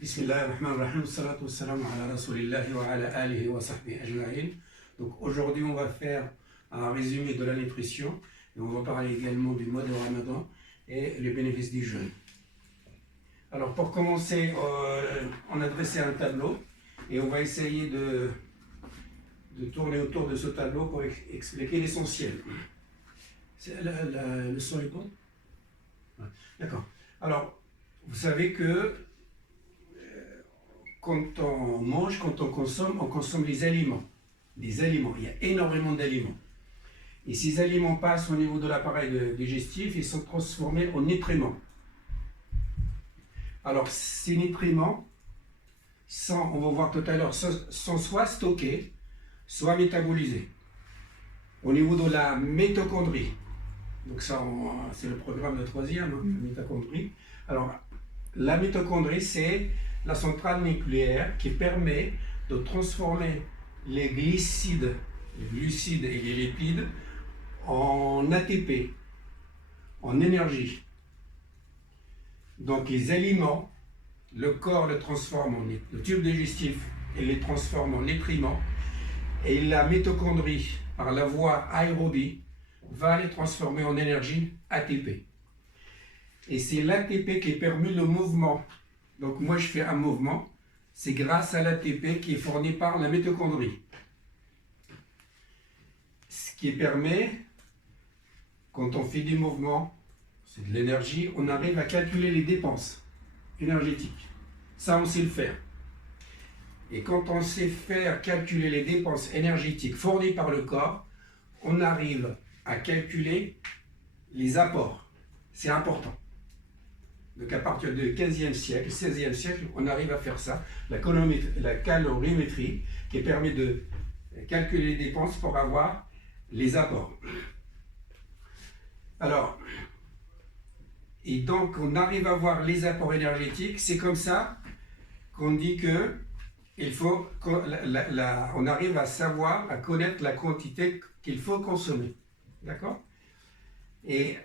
Bismillahirrahmanirrahim, salatu wassalamu ala rasulillahi wa ala alihi wa sahbihi ajma'in. Donc aujourd'hui on va faire un résumé de la nutrition et on va parler également du mois de Ramadan et les bénéfices du jeûne. Alors pour commencer, on a dressé un tableau et on va essayer de tourner autour de ce tableau pour expliquer l'essentiel. Le son est bon? Ouais. D'accord. Alors, vous savez que quand on mange, quand on consomme les aliments. Des aliments, il y a énormément d'aliments. Et ces aliments passent au niveau de l'appareil digestif et sont transformés en nutriments. Alors, ces nutriments, on va voir tout à l'heure, sont soit stockés, soit métabolisés. Au niveau de la mitochondrie, donc ça, c'est le programme de troisième, hein, mitochondrie. Alors, la mitochondrie, c'est la centrale nucléaire qui permet de transformer les glucides et les lipides en ATP, en énergie. Donc les aliments, le corps le transforme le tube digestif et les transforme en nutriments, et la mitochondrie, par la voie aérobie, va les transformer en énergie ATP. Et c'est l'ATP qui permet le mouvement. Donc moi je fais un mouvement, c'est grâce à l'ATP qui est fourni par la mitochondrie. Ce qui permet, quand on fait des mouvements, c'est de l'énergie, on arrive à calculer les dépenses énergétiques. Ça on sait le faire. Et quand on sait faire calculer les dépenses énergétiques fournies par le corps, on arrive à calculer les apports. C'est important. Donc à partir du 15e siècle, 16e siècle, on arrive à faire ça, la calorimétrie, qui permet de calculer les dépenses pour avoir les apports. Alors, et donc on arrive à voir les apports énergétiques, c'est comme ça qu'on dit que on arrive à savoir, à connaître la quantité qu'il faut consommer. D'accord? Et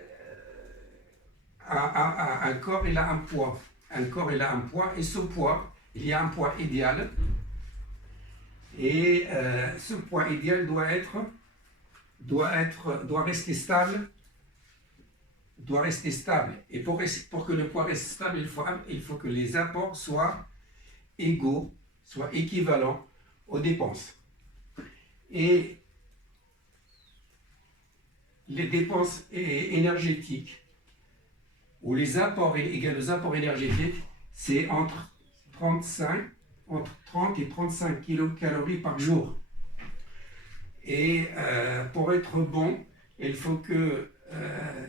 un corps, il a un poids. Un corps, il a un poids, et ce poids, il y a un poids idéal. Et ce poids idéal doit rester stable. Doit rester stable. Et pour que le poids reste stable, il faut que les apports soient égaux, soient équivalents aux dépenses. Et les dépenses énergétiques, ou les apports égaux aux apports énergétiques, c'est entre 30 et 35 kilocalories par jour. Et pour être bon, il faut que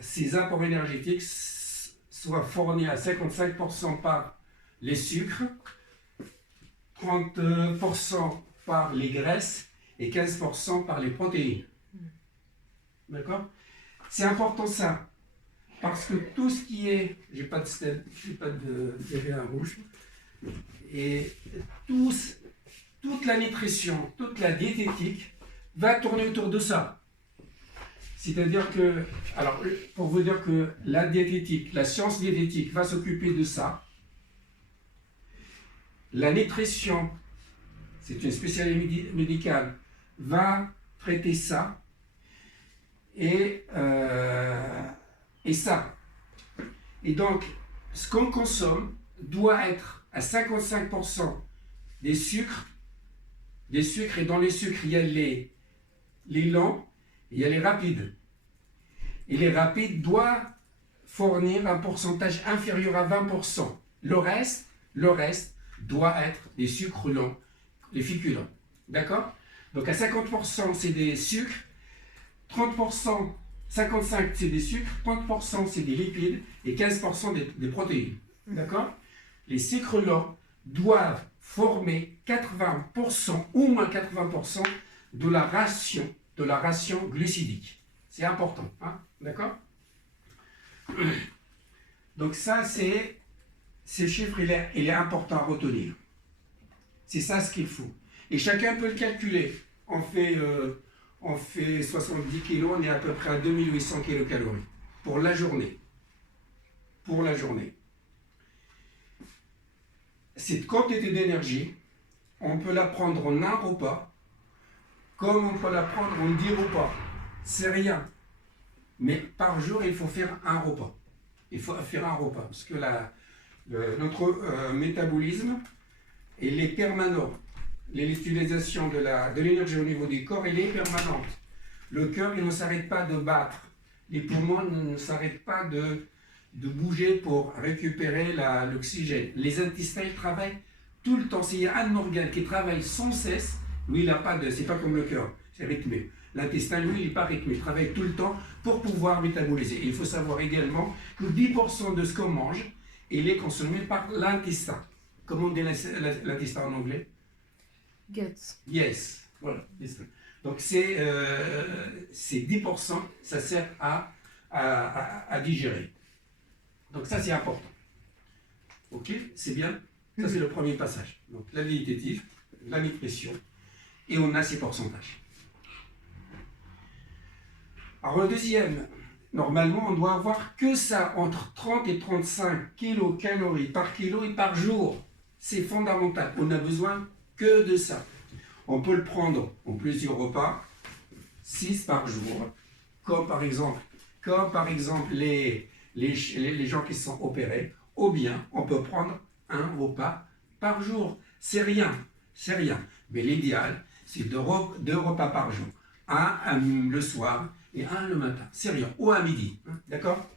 ces apports énergétiques soient fournis à 55% par les sucres, 30% par les graisses et 15% par les protéines. D'accord? C'est important ça. Parce que tout ce qui est, j'ai pas de DVA rouge, et toute la nutrition, toute la diététique va tourner autour de ça. C'est-à-dire que, alors pour vous dire que la diététique, la science diététique va s'occuper de ça. La nutrition, c'est une spécialité médicale, va traiter ça. Et ça. Et donc, ce qu'on consomme doit être à 55% des sucres, et dans les sucres, il y a les lents, il y a les rapides. Et les rapides doivent fournir un pourcentage inférieur à 20%. Le reste doit être des sucres lents, les féculents. D'accord? Donc à 50%, c'est des sucres, 30%, 55% c'est des sucres, 30% c'est des lipides et 15% des protéines. D'accord? Les sucres lents doivent former 80% ou moins 80% de la ration glucidique. C'est important. Hein? D'accord? Donc ça, ces chiffres, il est important à retenir. C'est ça ce qu'il faut. Et chacun peut le calculer. On fait 70 kg, on est à peu près à 2800 kilocalories pour la journée. cette quantité d'énergie, on peut la prendre en un repas, comme on peut la prendre en 10 repas. C'est rien. Mais par jour, il faut faire un repas. Il faut faire un repas, parce que notre métabolisme, il est permanent. L'utilisation de l'énergie au niveau du corps, elle est permanente. Le cœur, il ne s'arrête pas de battre. Les poumons ne s'arrêtent pas de bouger pour récupérer l'oxygène. Les intestins, ils travaillent tout le temps. S'il y a un organe qui travaille sans cesse, lui, il n'a pas de... C'est pas comme le cœur, c'est rythmé. L'intestin, lui, il n'est pas rythmé. Il travaille tout le temps pour pouvoir métaboliser. Il faut savoir également que 10% de ce qu'on mange, il est consommé par l'intestin. Comment on dit l'intestin en anglais? Guts. Yes. Voilà. Donc c'est 10%, ça sert à digérer. Donc ça c'est important. Ok, c'est bien. Ça c'est le premier passage. Donc la vie diététique, la nutrition, et on a ces pourcentages. Alors le deuxième, normalement on doit avoir que ça entre 30 et 35 kilocalories par kilo et par jour. C'est fondamental. On a besoin que de ça. On peut le prendre en plusieurs repas, 6 par jour, comme par exemple les gens qui sont opérés, ou bien on peut prendre un repas par jour. C'est rien. Mais l'idéal, c'est deux repas par jour. Un le soir et un le matin. C'est rien. Ou à midi. Hein, d'accord?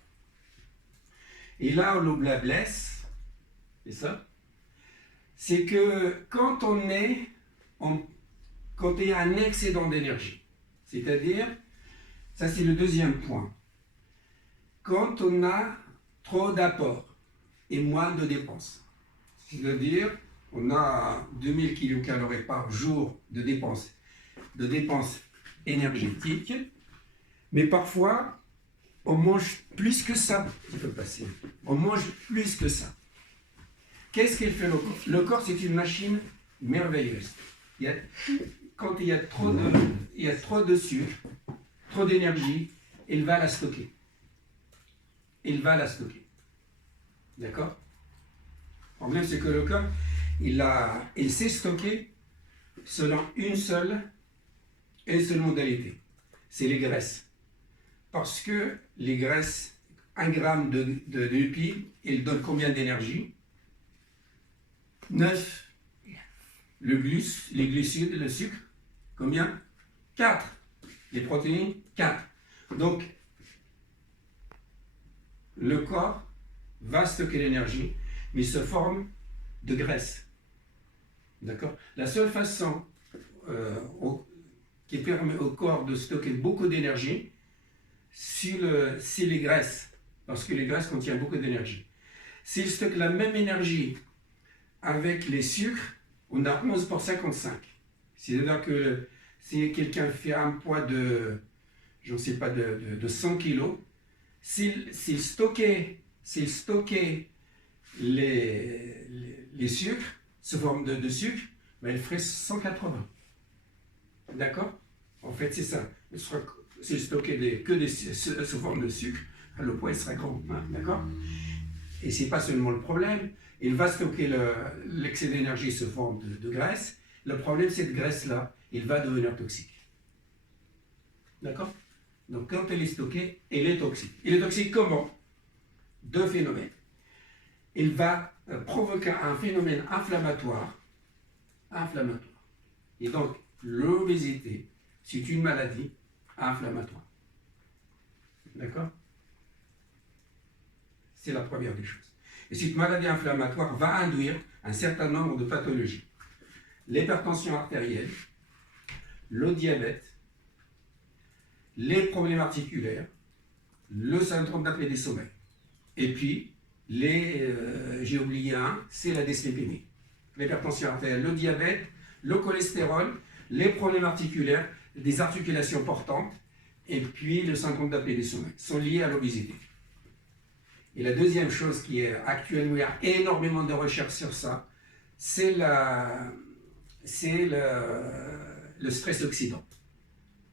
Et là, on la blesse. C'est ça? C'est que quand il y a un excédent d'énergie, c'est-à-dire, ça c'est le deuxième point, quand on a trop d'apports et moins de dépenses, c'est-à-dire, on a 2000 kilocalories par jour de dépenses énergétiques, mais parfois, on mange plus que ça. Il peut passer. On mange plus que ça. Qu'est-ce qu'il fait le corps? Le corps, c'est une machine merveilleuse. Quand il y a trop de sucre, trop d'énergie, il va la stocker. D'accord? Le problème, c'est que le corps, il sait stocker selon une seule modalité. C'est les graisses. Parce que les graisses, 1 gramme de lipides, il donne combien d'énergie? 9. Les glucides, le sucre, combien? 4. Les protéines, 4. Donc, le corps va stocker l'énergie, mais se forme de graisse. D'accord? La seule façon qui permet au corps de stocker beaucoup d'énergie, c'est les graisses, parce que les graisses contiennent beaucoup d'énergie. S'il stocke la même énergie avec les sucres, on a 11 pour 55. C'est-à-dire que si quelqu'un fait un poids de 100 kg, s'il stockait les sucres sous forme de sucre, ben, il ferait 180. D'accord? En fait, c'est ça. S'il stockait sous forme de sucre, le poids il sera grand. Hein, d'accord? Et ce n'est pas seulement le problème. Il va stocker l'excès d'énergie sous forme de graisse. Le problème, cette graisse-là, il va devenir toxique. D'accord? Donc, quand elle est stockée, elle est toxique. Il est toxique comment? Deux phénomènes. Il va provoquer un phénomène inflammatoire. Et donc, l'obésité, c'est une maladie inflammatoire. D'accord? C'est la première des choses. Et cette maladie inflammatoire va induire un certain nombre de pathologies. L'hypertension artérielle, le diabète, les problèmes articulaires, le syndrome d'apnée du sommeil. Et puis, j'ai oublié un, c'est la dyslipidémie. L'hypertension artérielle, le diabète, le cholestérol, les problèmes articulaires, des articulations portantes, et puis le syndrome d'apnée du sommeil sont liés à l'obésité. Et la deuxième chose qui est actuellement, il y a énormément de recherches sur ça, c'est le stress oxydant.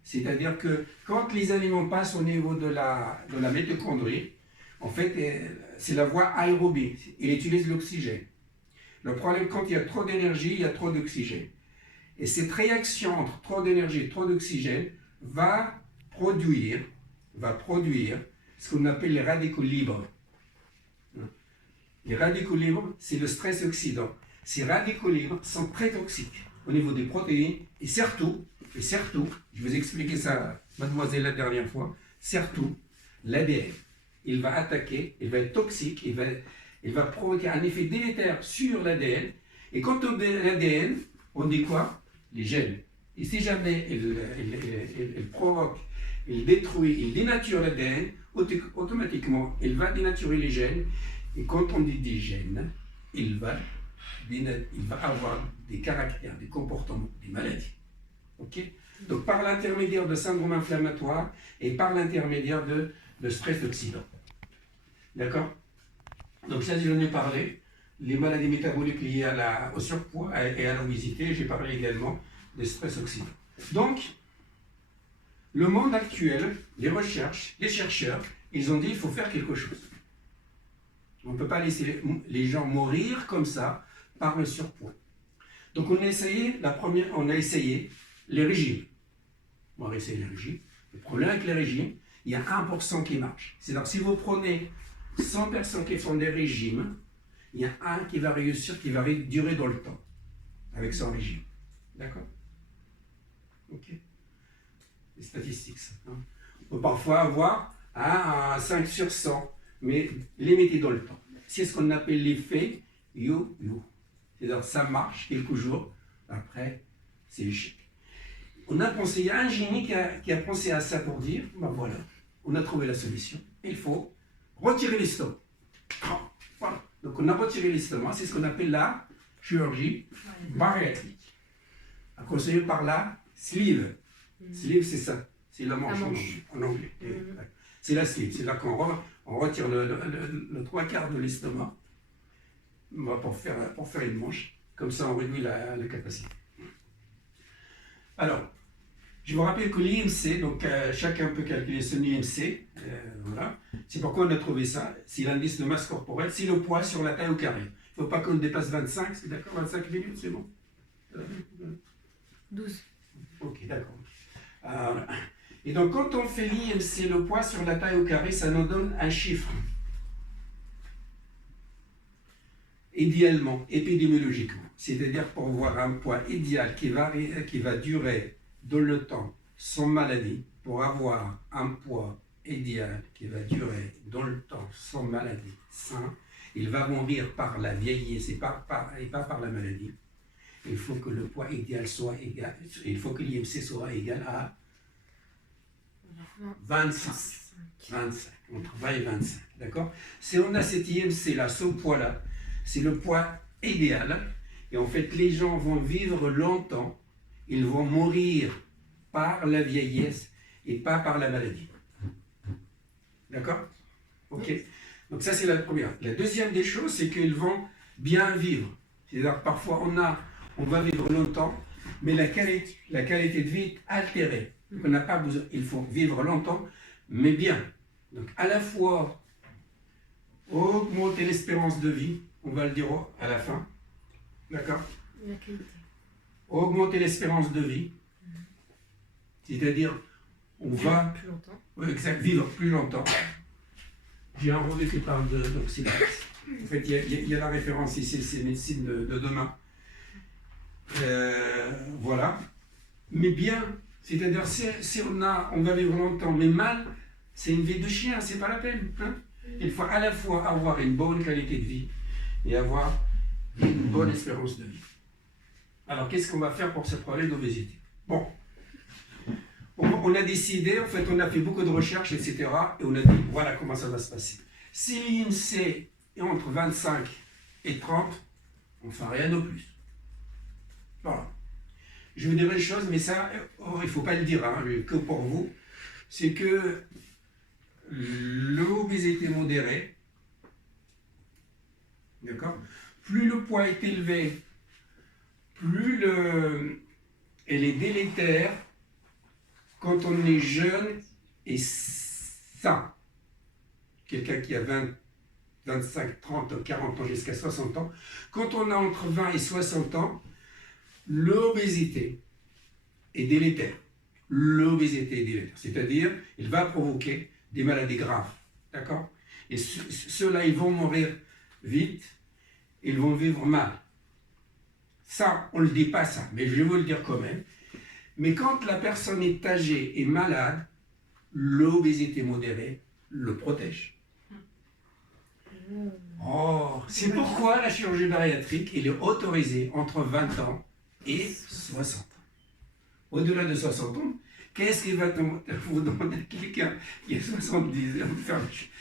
C'est-à-dire que quand les aliments passent au niveau de la mitochondrie, en fait, c'est la voie aérobie. Il utilise l'oxygène. Le problème, quand il y a trop d'énergie, il y a trop d'oxygène. Et cette réaction entre trop d'énergie et trop d'oxygène va produire ce qu'on appelle les radicaux libres. Les radicaux libres, c'est le stress oxydant. Ces radicaux libres sont très toxiques au niveau des protéines et surtout, je vous ai expliqué ça, mademoiselle, la dernière fois, surtout, l'ADN. Il va attaquer, il va être toxique, il va provoquer un effet délétère sur l'ADN. Et quand on dit l'ADN, on dit quoi? Les gènes. Et si jamais il provoque, il détruit, il dénature l'ADN, automatiquement, il va dénaturer les gènes. Et quand on dit des gènes, il va avoir des caractères, des comportements, des maladies. Ok? Donc par l'intermédiaire de syndrome inflammatoire et par l'intermédiaire de stress oxydant. D'accord? Donc ça, j'en ai parlé. Les maladies métaboliques liées au surpoids et à l'obésité, j'ai parlé également des stress oxydants. Donc, le monde actuel, les chercheurs, ils ont dit qu'il faut faire quelque chose. On ne peut pas laisser les gens mourir comme ça par le surpoids. Donc on a essayé les régimes. On va essayer les régimes. Le problème avec les régimes, il y a 1% qui marche. C'est-à-dire si vous prenez 100 personnes qui font des régimes, il y a un qui va réussir, qui va durer dans le temps avec son régime. D'accord? Ok. Les statistiques, ça. Hein. On peut parfois avoir un 5 sur 100, mais limité dans le temps. C'est ce qu'on appelle l'effet yo-yo. C'est-à-dire ça marche quelques jours, après c'est l'échec. On a pensé, il y a un génie qui a pensé à ça pour dire, ben voilà, on a trouvé la solution. Il faut retirer l'estomac. Voilà. Donc on a retiré l'estomac, c'est ce qu'on appelle la chirurgie bariatrique. Conseillé par la sleeve. Sleeve, c'est ça, c'est la manche en anglais. C'est la sleeve, c'est là qu'on retire le 3/4 de l'estomac pour faire une manche. Comme ça, on réduit la capacité. Alors, je vous rappelle que l'IMC, donc chacun peut calculer son IMC. Voilà. C'est pourquoi on a trouvé ça. C'est l'indice de masse corporelle, c'est le poids sur la taille au carré. Il ne faut pas qu'on dépasse 25, c'est d'accord? 25 minutes, c'est bon? 12. Ok, d'accord. Et donc, quand on fait l'IMC, le poids sur la taille au carré, ça nous donne un chiffre. Idéalement, épidémiologiquement, c'est-à-dire pour voir un poids idéal qui va durer dans le temps sans maladie, pour avoir un poids idéal qui va durer dans le temps sans maladie, sain, il va mourir par la vieillesse et pas par la maladie. Il faut que le poids idéal soit égal, il faut que l'IMC soit égal à 25, entre 20 et 25, d'accord? Si on a cet IMC-là, ce poids-là, c'est le poids idéal, et en fait, les gens vont vivre longtemps, ils vont mourir par la vieillesse et pas par la maladie. D'accord? Ok. Donc ça, c'est la première. La deuxième des choses, c'est qu'ils vont bien vivre. C'est-à-dire, parfois, on va vivre longtemps, mais la qualité de vie est altérée. Donc, on n'a pas besoin, il faut vivre longtemps, mais bien. Donc, à la fois, augmenter l'espérance de vie, on va le dire à la fin. D'accord? La qualité. Augmenter l'espérance de vie. C'est-à-dire, on va plus longtemps. Oui, exact, vivre plus longtemps. J'ai un relevé qui parle d'oxydase. En fait, il y a la référence ici, c'est médecine de demain. Voilà. Mais bien, c'est-à-dire, si on va vivre longtemps, mais mal, c'est une vie de chien, c'est pas la peine. Hein? Il faut à la fois avoir une bonne qualité de vie et avoir une bonne espérance de vie. Alors, qu'est-ce qu'on va faire pour ce problème d'obésité? Bon, on a décidé, en fait, on a fait beaucoup de recherches, etc. Et on a dit, voilà comment ça va se passer. Si l'INSEE est entre 25 et 30, on ne fait rien de plus. Voilà. Je vous dirai une chose, mais ça, il ne faut pas le dire, hein, que pour vous, c'est que l'obésité modérée, d'accord, plus le poids est élevé, plus elle est délétère quand on est jeune et sain. Quelqu'un qui a 25, 30, 40 ans jusqu'à 60 ans. Quand on a entre 20 et 60 ans, l'obésité est délétère. L'obésité est délétère. C'est-à-dire, il va provoquer des maladies graves. D'accord? Et ceux-là, ils vont mourir vite, ils vont vivre mal. Ça, on ne le dit pas ça, mais je vais vous le dire quand même. Mais quand la personne est âgée et malade, l'obésité modérée le protège. Oh, c'est pourquoi la chirurgie bariatrique elle est autorisée entre 20 ans et 60 ans. Au-delà de 60 ans, qu'est-ce qu'il va vous demander à quelqu'un qui a 70 ans de faire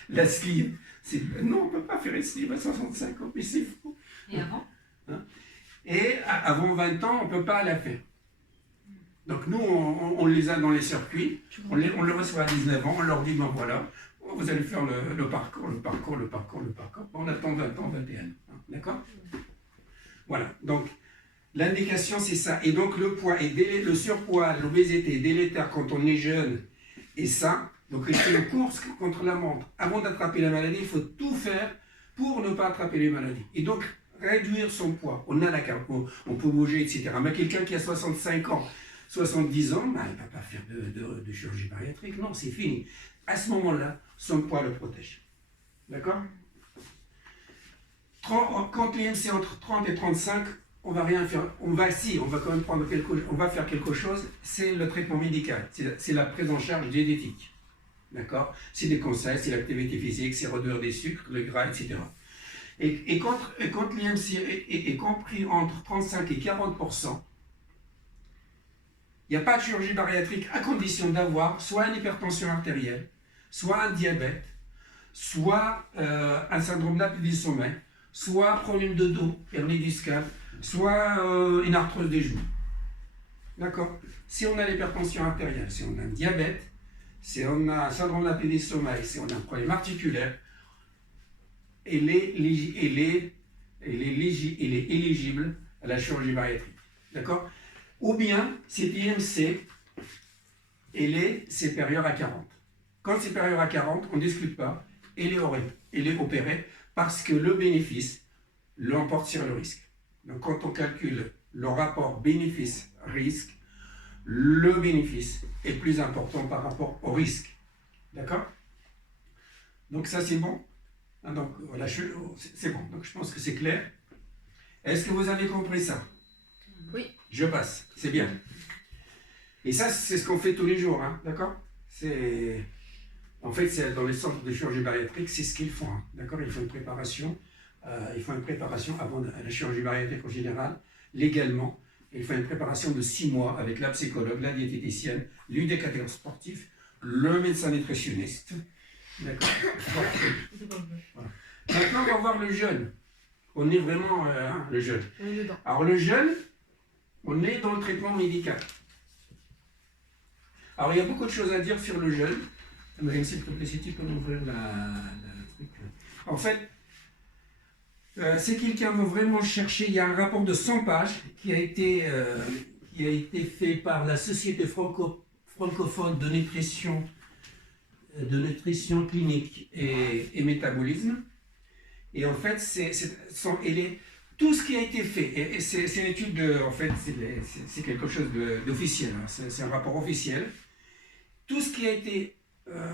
la sleeve? Non, on ne peut pas faire une sleeve à 65 ans, mais c'est faux. Et avant? Et avant 20 ans, on ne peut pas la faire. Donc nous, on les a dans les circuits, on les reçoit à 19 ans, on leur dit, ben voilà, vous allez faire le parcours. On attend 20 ans, 21 ans. D'accord? Voilà, donc l'indication c'est ça. Et donc le poids, le surpoids, l'obésité est délétère quand on est jeune. Et ça, donc il fait une course contre la montre. Avant d'attraper la maladie, il faut tout faire pour ne pas attraper les maladies. Et donc réduire son poids. On a la carte, on peut bouger, etc. Mais quelqu'un qui a 65 ans, 70 ans, ben, il ne va pas faire de chirurgie bariatrique. Non, c'est fini. À ce moment-là, son poids le protège. D'accord? Quand l'IMC est entre 30 et 35, on va rien faire. On va quand même prendre on va faire quelque chose. C'est le traitement médical. C'est la prise en charge diététique. D'accord? C'est des conseils, c'est l'activité physique, c'est réduire des sucres, le gras, etc. Et quand l'IMC est compris entre 35 et 40%, il n'y a pas de chirurgie bariatrique à condition d'avoir soit une hypertension artérielle, soit un diabète, soit un syndrome d'apnée du sommeil, soit un problème de dos, hernie discale, soit une arthrose des genoux. D'accord? Si on a l'hypertension artérielle, si on a un diabète, si on a un syndrome d'apnée du sommeil, si on a un problème articulaire, il est éligible à la chirurgie bariatrique. D'accord? Ou bien, cette IMC, elle est supérieure à 40. Quand c'est supérieur à 40, on ne discute pas, elle est opérée parce que le bénéfice l'emporte sur le risque. Donc quand on calcule le rapport bénéfice-risque, le bénéfice est plus important par rapport au risque. D'accord? Donc ça c'est bon. Donc voilà, c'est bon. Donc je pense que c'est clair. Est-ce que vous avez compris ça? Oui. Je passe, c'est bien. Et ça, c'est ce qu'on fait tous les jours, hein, d'accord? En fait, c'est dans les centres de chirurgie bariatrique, c'est ce qu'ils font, hein, d'accord? Ils font une préparation avant la chirurgie bariatrique en général, légalement. Ils font une préparation de 6 mois avec la psychologue, la diététicienne, l'éducateur sportif, le médecin nutritionniste, d'accord? Voilà. Maintenant, on va voir le jeûne. On est vraiment le jeûne. On est dedans. Alors le jeûne, on est dans le traitement médical. Alors il y a beaucoup de choses à dire sur le jeûne. S'il te plaît, si tu peux m'ouvrir la truc. En fait, c'est quelqu'un qui veut vraiment chercher. Il y a un rapport de 100 pages qui a été fait par la Société francophone de nutrition clinique et métabolisme. Et en fait, tout ce qui a été fait, et c'est une étude, en fait, c'est quelque chose d'officiel, hein, c'est un rapport officiel. Tout ce qui a été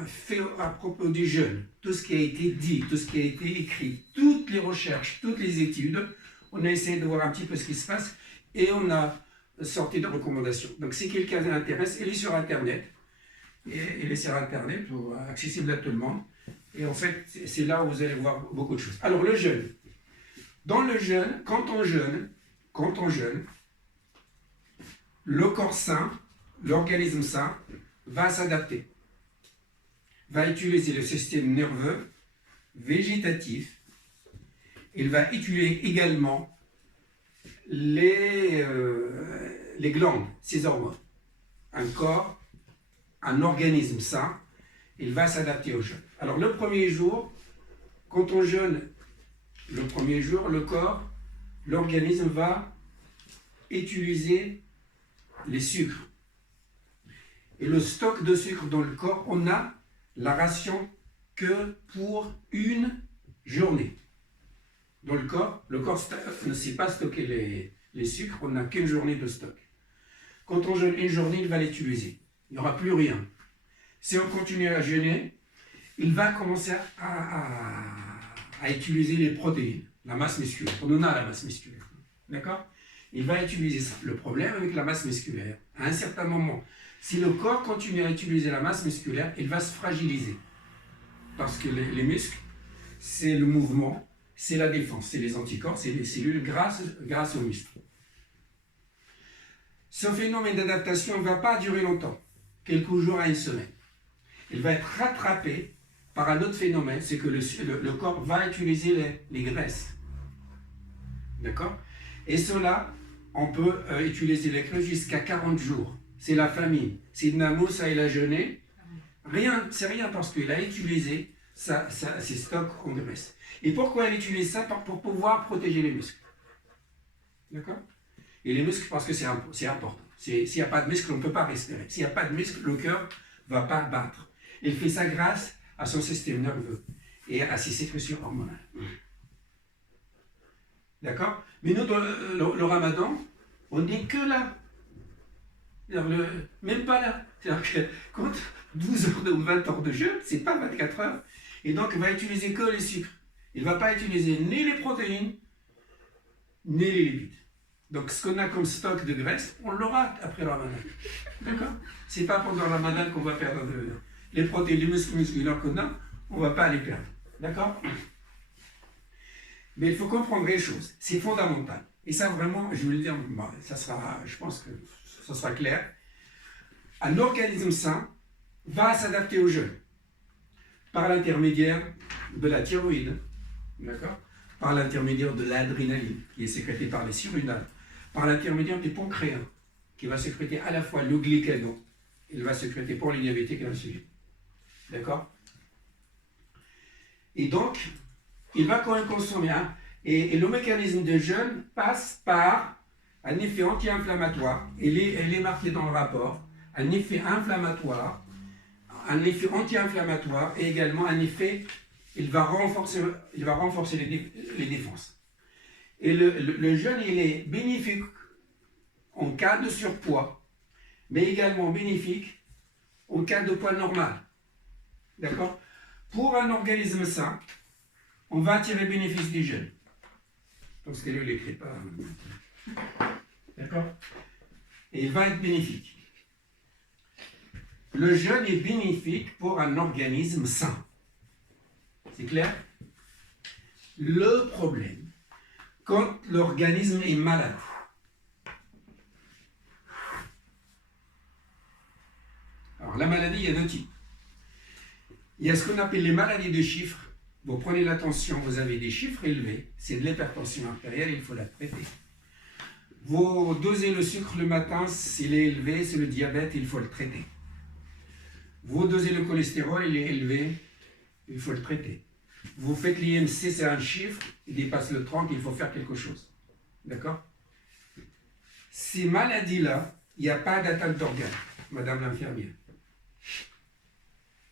fait à propos du jeûne, tout ce qui a été dit, tout ce qui a été écrit, toutes les recherches, toutes les études, on a essayé de voir un petit peu ce qui se passe et on a sorti des recommandations. Donc si quelqu'un l'intéresse, il est sur Internet, accessible à tout le monde. Et en fait, c'est là où vous allez voir beaucoup de choses. Alors le jeûne. Dans le jeûne, quand on jeûne, le corps sain, l'organisme sain, va s'adapter, va utiliser le système nerveux végétatif, il va utiliser également les glandes, ses hormones. Un organisme sain, il va s'adapter au jeûne. Alors le premier jour, quand on jeûne, le corps, l'organisme va utiliser les sucres. Et le stock de sucre dans le corps, on a la ration que pour une journée. Dans le corps ne sait pas stocker les sucres, on n'a qu'une journée de stock. Quand on jeûne une journée, il va l'utiliser. Il n'y aura plus rien. Si on continue à jeûner, il va commencer à utiliser les protéines, la masse musculaire. On en a la masse musculaire. D'accord? Il va utiliser ça. Le problème avec la masse musculaire, à un certain moment, si le corps continue à utiliser la masse musculaire, il va se fragiliser. Parce que les muscles, c'est le mouvement, c'est la défense, c'est les anticorps, c'est les cellules grâce aux muscles. Ce phénomène d'adaptation ne va pas durer longtemps, quelques jours à une semaine. Il va être rattrapé par un autre phénomène, c'est que le corps va utiliser les graisses. D'accord? Et cela, on peut utiliser les graisses jusqu'à 40 jours. C'est la famine. Sidna Moussa, il a jeûné. C'est rien parce qu'il a utilisé ses stocks en graisse. Et pourquoi il utilise ça? Pour pouvoir protéger les muscles. D'accord? Et les muscles, parce que c'est important. S'il n'y a pas de muscles, on ne peut pas respirer. S'il n'y a pas de muscles, le cœur ne va pas battre. Il fait ça grâce à son système nerveux et à ses sécrétions hormonales. D'accord? Mais nous, dans le ramadan, on n'est que là. Même pas là. C'est-à-dire que quand 12 heures ou 20 heures de jeûne, c'est pas 24 heures. Et donc, il va utiliser que les sucres. Il ne va pas utiliser ni les protéines, ni les lipides. Donc, ce qu'on a comme stock de graisse, on l'aura après le ramadan. D'accord? C'est pas pendant le ramadan qu'on va perdre les protéines, les muscles musculaires qu'on a, on ne va pas les perdre. D'accord? Mais il faut comprendre les choses. C'est fondamental. Et ça, vraiment, je vais le dire, je pense que ça sera clair. Un organisme sain va s'adapter au jeûne par l'intermédiaire de la thyroïde, d'accord? Par l'intermédiaire de l'adrénaline, qui est sécrétée par les surrénales, par l'intermédiaire du pancréas, qui va sécréter à la fois le glycagone, il va sécréter pour les diabétiques et l'insuline. D'accord? Et donc, il va quand même consommer. Et le mécanisme de jeûne passe par un effet anti-inflammatoire. Il est marqué dans le rapport. Un effet inflammatoire, un effet anti-inflammatoire et également un effet, il va renforcer les défenses. Et le jeûne, il est bénéfique en cas de surpoids, mais également bénéfique en cas de poids normal. D'accord? Pour un organisme sain, on va tirer bénéfice du jeûne. Donc, ce qu'il ne l'écrit pas. D'accord? Et il va être bénéfique. Le jeûne est bénéfique pour un organisme sain. C'est clair? Le problème, quand l'organisme est malade, alors la maladie, il y a deux types. Il y a ce qu'on appelle les maladies de chiffres. Vous prenez la tension, vous avez des chiffres élevés, c'est de l'hypertension artérielle, il faut la traiter. Vous dosez le sucre le matin, s'il est élevé, c'est le diabète, il faut le traiter. Vous dosez le cholestérol, il est élevé, il faut le traiter. Vous faites l'IMC, c'est un chiffre, il dépasse le 30, il faut faire quelque chose. D'accord? Ces maladies-là, il n'y a pas d'atteinte d'organes, madame l'infirmière.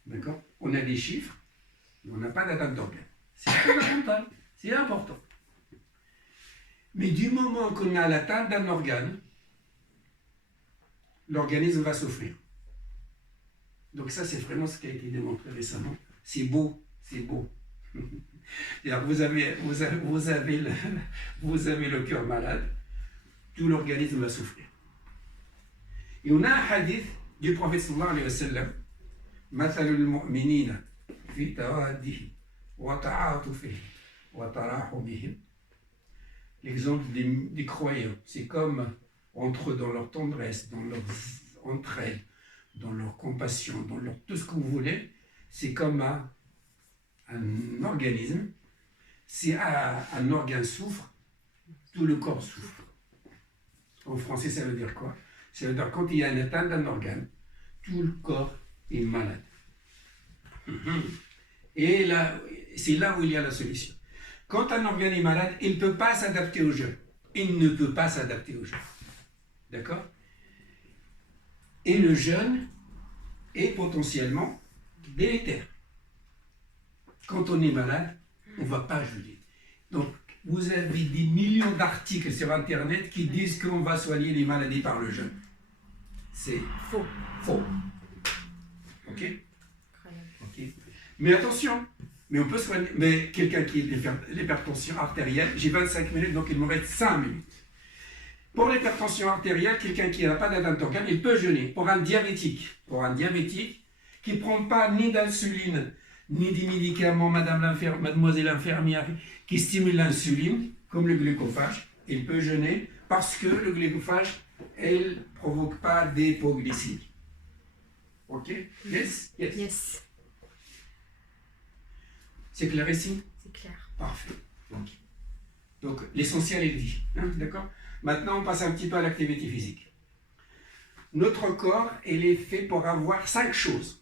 D'accord? On a des chiffres, mais on n'a pas d'atteinte d'organes. C'est fondamental, c'est important. Mais du moment qu'on a l'atteinte d'un organe, l'organisme va souffrir. Donc ça, c'est vraiment ce qui a été démontré récemment. C'est beau, c'est beau. Vous avez le cœur malade, tout l'organisme va souffrir. Et on a un hadith du prophète sallallahu alayhi wa sallam, مثل المؤمنين في توادهم وتعاطفهم وتراحمهم. L'exemple des croyants, c'est comme entre eux dans leur tendresse, dans leur entraide, dans leur compassion, dans leur tout ce que vous voulez, c'est comme un organisme. Si un organe souffre, tout le corps souffre. En français, ça veut dire quoi? Ça veut dire quand il y a une atteinte d'un organe, tout le corps est malade. Et là, c'est là où il y a la solution. Quand un organe est malade, il ne peut pas s'adapter au jeûne. Il ne peut pas s'adapter au jeûne. D'accord? Et le jeûne est potentiellement délétère. Quand on est malade, On ne va pas jeûner. Donc, vous avez des millions d'articles sur Internet qui disent qu'on va soigner les maladies par le jeûne. C'est Faux. faux. Ok? Incroyable. Ok. Mais attention, mais on peut soigner. Mais quelqu'un qui a l'hypertension artérielle, j'ai 25 minutes, donc il me reste 5 minutes. Pour l'hypertension artérielle, quelqu'un qui n'a pas d'atteinte organe, il peut jeûner. Pour un diabétique qui ne prend pas ni d'insuline, ni des médicaments, mademoiselle infirmière, qui stimulent l'insuline, comme le glucophage, il peut jeûner parce que le glucophage, elle ne provoque pas d'hypoglycémie. Ok? Yes? Yes. Yes. C'est clair ici? C'est clair. Parfait. Donc l'essentiel est dit. Hein, d'accord? Maintenant, on passe un petit peu à l'activité physique. Notre corps, il est fait pour avoir 5 choses.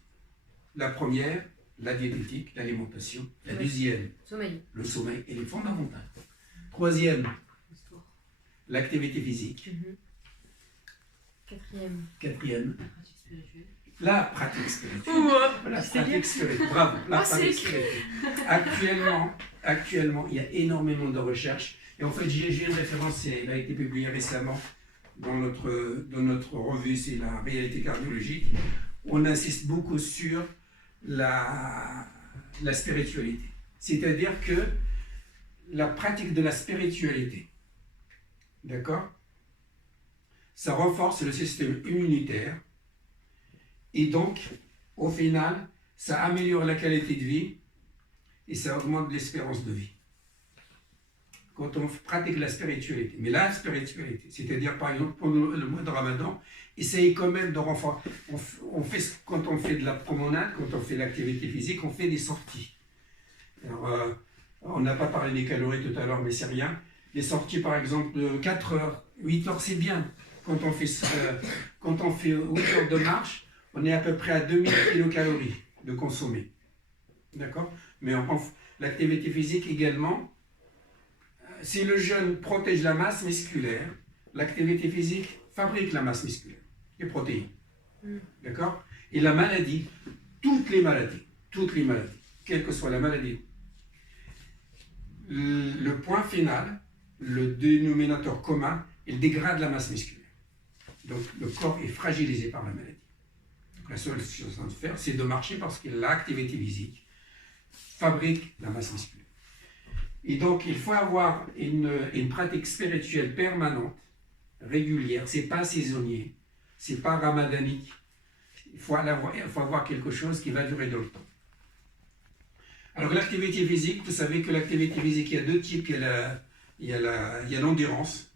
La première, la diététique, l'alimentation. La deuxième, Sommeil. le sommeil, il est fondamental. Troisième, Le sport. l'activité physique. Quatrième. Quatrième, La pratique spirituelle. la pratique spirituelle. Ouah, La c'est pratique bien. spirituelle. Bravo. La Oh, c'est pratique écrit. spirituelle. Actuellement, il y a énormément de recherches. Et en fait, j'ai une référence, elle a été publiée récemment dans notre revue, c'est la réalité cardiologique. On insiste beaucoup sur la spiritualité. C'est-à-dire que la pratique de la spiritualité, d'accord, ça renforce le système immunitaire et donc, au final, ça améliore la qualité de vie et ça augmente l'espérance de vie. Quand on pratique la spiritualité, mais la spiritualité, c'est-à-dire par exemple pendant le mois de Ramadan, essayez quand même de renforcer. Quand on fait de la promenade, quand on fait l'activité physique, on fait des sorties. Alors, on n'a pas parlé des calories tout à l'heure, mais c'est rien. Les sorties par exemple de 4 heures, 8 heures, c'est bien. Quand on fait 8 heures de marche, on est à peu près à 2000 kilocalories de consommer. D'accord? Mais l'activité physique également. Si le jeûne protège la masse musculaire, l'activité physique fabrique la masse musculaire, les protéines. D'accord? Et la maladie, toutes les maladies, quelle que soit la maladie, le point final, le dénominateur commun, il dégrade la masse musculaire. Donc le corps est fragilisé par la maladie. Donc, la seule chose à faire, c'est de marcher parce que l'activité physique fabrique la masse musculaire. Et donc, il faut avoir une pratique spirituelle permanente, régulière. Ce n'est pas saisonnier, ce n'est pas ramadanique. Il faut avoir quelque chose qui va durer dans le temps. Alors, l'activité physique, vous savez que l'activité physique, il y a 2 types. Il y a l'endurance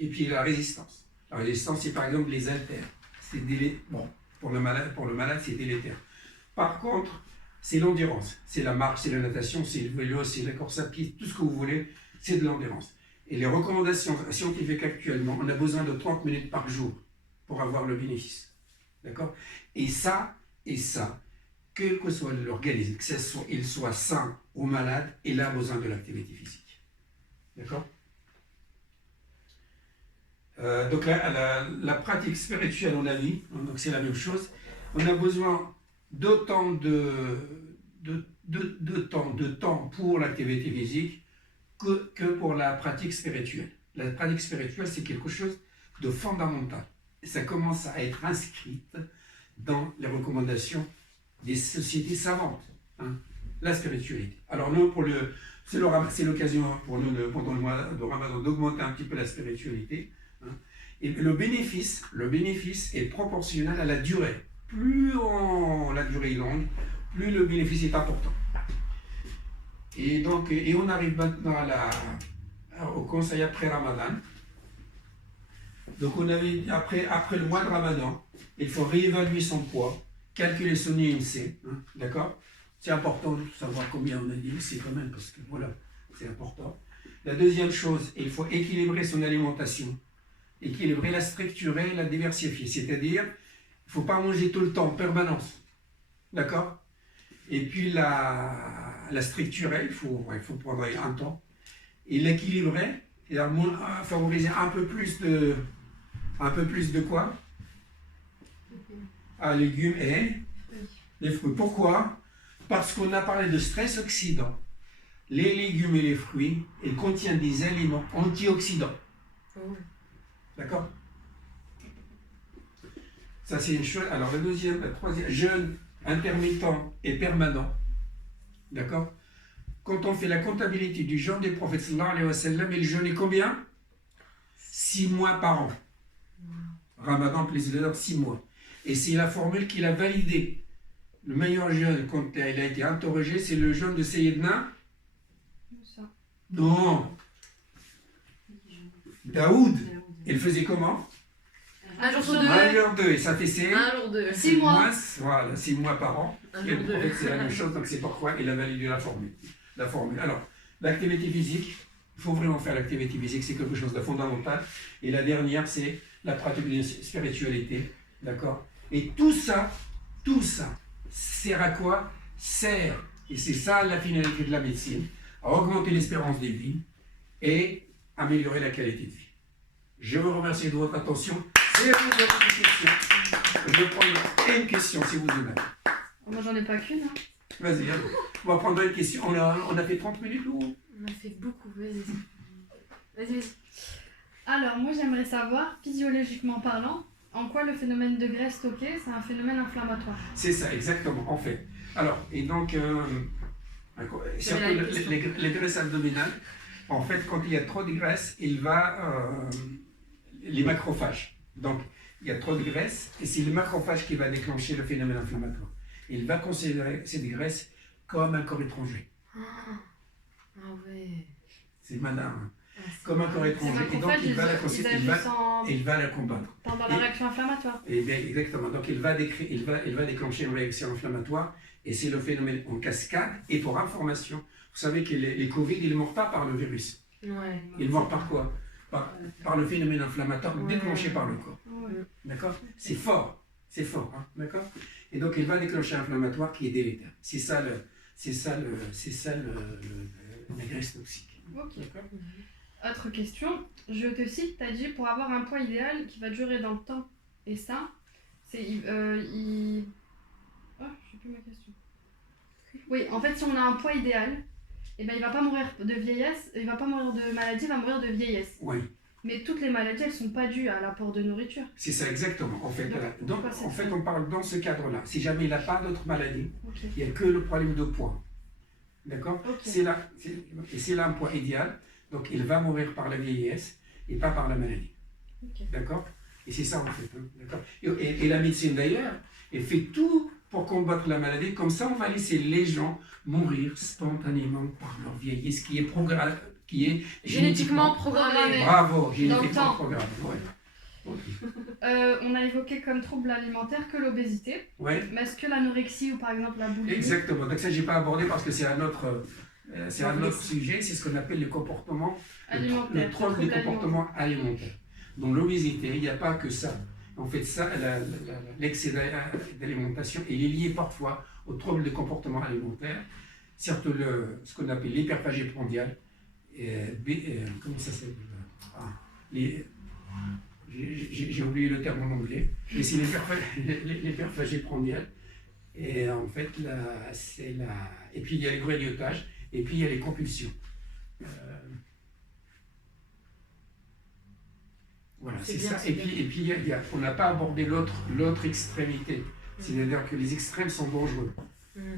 et puis la résistance. La résistance, c'est par exemple les haltères. C'est bon, pour le malade, c'est délétère. Par contre, c'est l'endurance, c'est la marche, c'est la natation, c'est le vélo, c'est la course à pied, tout ce que vous voulez, c'est de l'endurance. Et les recommandations scientifiques actuellement, on a besoin de 30 minutes par jour pour avoir le bénéfice. D'accord? Et ça, quel que soit l'organisme, qu'il soit sain ou malade, il a besoin de l'activité physique. D'accord? Donc la pratique spirituelle, on a vu, donc c'est la même chose. On a besoin d'autant de temps pour l'activité physique que pour la pratique spirituelle. La pratique spirituelle, c'est quelque chose de fondamental. Et ça commence à être inscrite dans les recommandations des sociétés savantes, hein, la spiritualité. Alors nous, c'est l'occasion pour nous, pendant le mois de Ramadan, d'augmenter un petit peu la spiritualité. Hein, et le bénéfice est proportionnel à la durée. Plus la durée est longue, plus le bénéfice est important. Et donc, on arrive maintenant au conseil après Ramadan. Donc on avait, après le mois de Ramadan, il faut réévaluer son poids, calculer son IMC, hein, d'accord? C'est important de savoir combien on a d'IMC quand même, parce que voilà, c'est important. La deuxième chose, il faut équilibrer son alimentation, la structurer, la diversifier, c'est-à-dire il ne faut pas manger tout le temps, en permanence. D'accord? Et puis la structurer, il faut prendre un temps. Et l'équilibrer, c'est-à-dire favoriser un peu plus de quoi? Légumes et des fruits. Pourquoi? Parce qu'on a parlé de stress oxydant. les légumes et les fruits, il contient des aliments antioxydants. Oh. D'accord? Ça, c'est une chose. Alors, la troisième, jeûne intermittent et permanent. D'accord? Quand on fait la comptabilité du jeûne des prophètes, sallallahu alayhi wa sallam, il jeûnait combien? 6 mois par an. Ramadan plus les autres 6 mois. Et c'est la formule qu'il a validée. Le meilleur jeûne, quand il a été interrogé, c'est le jeûne de Sayyidina. Ça. Non, Daoud. Il faisait comment? Un jour sur deux. Un jour deux, et ça fait Un jour deux. 6 mois. Voilà, 6 mois par an. Un Et jour le deux. prophète, c'est la même chose, donc c'est pourquoi il a validé la formule. Alors, l'activité physique, il faut vraiment faire l'activité physique, c'est quelque chose de fondamental. Et la dernière, c'est la pratique de la spiritualité. D'accord? Et tout ça sert à quoi? Sert, et c'est ça la finalité de la médecine, à augmenter l'espérance de vie et améliorer la qualité de vie. Je vous remercie de votre attention. Si vous avez des questions, je vais prendre une question si vous en avez. Moi, j'en ai pas qu'une. Hein. Vas-y, allez. On va prendre une question. On a fait 30 minutes ou? On a fait beaucoup, vas-y. Vas-y. Alors, moi, j'aimerais savoir, physiologiquement parlant, en quoi le phénomène de graisse stockée, c'est un phénomène inflammatoire. C'est ça, exactement, en fait. Alors, et donc, surtout la question. les graisses abdominales, en fait, quand il y a trop de graisse, il va. Les macrophages. Donc, il y a trop de graisse, et c'est le macrophage qui va déclencher le phénomène inflammatoire. Il va considérer cette graisse comme un corps étranger. Ah ouais. C'est malin, hein. Ah, c'est Comme un corps Ces étranger. Et donc, macrophages, il va la ils considérer. agissent Il va la combattre. pendant la Et- réaction inflammatoire. Et bien, exactement. Donc, il va déclencher une réaction inflammatoire et c'est le phénomène en cascade. Et pour information, vous savez que les Covid, ils ne meurent pas par le virus. Ouais. Ils meurent par quoi? Par le phénomène inflammatoire Ouais. déclenché par le corps. Ouais. D'accord? C'est fort. C'est fort. Hein? D'accord? Et donc, il va déclencher un inflammatoire qui est délétère. C'est ça la graisse toxique. Ok. D'accord? Autre question, je te cite, tu as dit pour avoir un poids idéal qui va durer dans le temps et ça, c'est. Oh, je sais plus ma question. Oui, en fait, si on a un poids idéal, eh ben, il va pas mourir de vieillesse, il va pas mourir de maladie, il va mourir de vieillesse. Oui. Mais toutes les maladies, elles sont pas dues à l'apport de nourriture. C'est ça, exactement. En fait, Donc, donc, pourquoi c'est en fait ça? on parle dans ce cadre-là. Si jamais il n'a pas d'autres maladies, Ok. il n'y a que le problème de poids. D'accord? Ok. C'est là un poids idéal. Donc, il va mourir par la vieillesse et pas par la maladie. Ok. D'accord? Et c'est ça, en fait. Hein, d'accord? Et la médecine, d'ailleurs, elle fait tout pour combattre la maladie. Comme ça, on va laisser les gens mourir spontanément par leur vieillesse qui est Génétiquement programmé. Bravo, le génétiquement temps. programmé. Ouais. Ok. On a évoqué comme trouble alimentaire que l'obésité. Ouais. Mais est-ce que l'anorexie ou par exemple la boulimie? Exactement. Donc ça, j'ai pas abordé parce que c'est un autre sujet. C'est ce qu'on appelle le comportement, Alimentaire. le trouble du comportement alimentaire. Dans l'obésité, il n'y a pas que ça. En fait, ça, l'excès d'alimentation, il est lié parfois au trouble du comportement alimentaire, surtout ce qu'on appelle l'hyperphagie prandiale. Comment ça s'appelle? J'ai oublié le terme en anglais, mais c'est l'hyperphagie prandiale. Et en fait, et puis il y a le grignotage, et puis il y a les compulsions. Voilà, C'est c'est bien, ça. c'est Et puis on n'a pas abordé l'autre extrémité. C'est-à-dire que les extrêmes sont dangereux.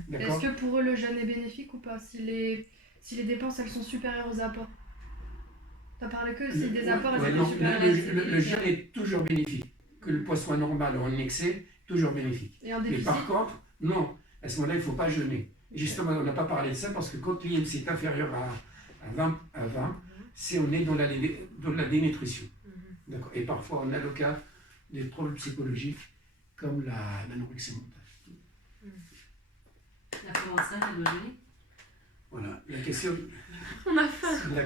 D'accord? Est-ce que pour eux le jeûne est bénéfique ou pas si les dépenses elles sont supérieures aux apports? T'as parlé que si des apports elles non, sont supérieures le jeûne est toujours bénéfique. Que le poids soit normal ou en excès, toujours bénéfique. Et en Mais déficit? par contre, non, à ce moment-là, il ne faut pas jeûner. Et justement, on n'a pas parlé de ça parce que quand l'IMC est inférieur à 20, on est dans la dénutrition. D'accord. Et parfois, on a le cas des troubles psychologiques comme l'anorexie mentale. La femme enceinte, elle doit jeûner. Voilà, la question, On a faim. la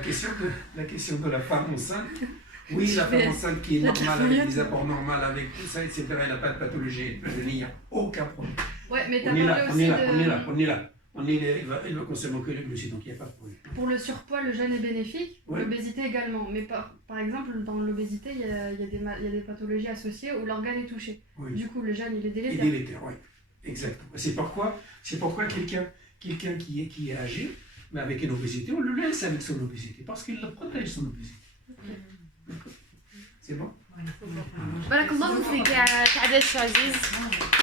question de la femme enceinte. Oui, la femme enceinte qui est normale, avec des apports normaux, avec tout ça, etc., elle n'a pas de pathologie, elle peut jeûner, il n'y a aucun problème. Ouais, mais t'as On est parlé là, aussi on est là. Il va consommer que les glucides, donc il n'y a pas de problème. Pour le surpoids, le jeûne est bénéfique, Ouais. l'obésité également. Mais par exemple, dans l'obésité, il y a des pathologies associées où l'organe est touché. Oui. Du coup, le jeûne, il est Et délétère. délétère, oui. Exactement. C'est pourquoi quelqu'un qui est âgé, Mais avec une obésité, on le laisse avec son obésité parce qu'il le protège son obésité. C'est bon? بارك الله فيك يا عبد العزيز.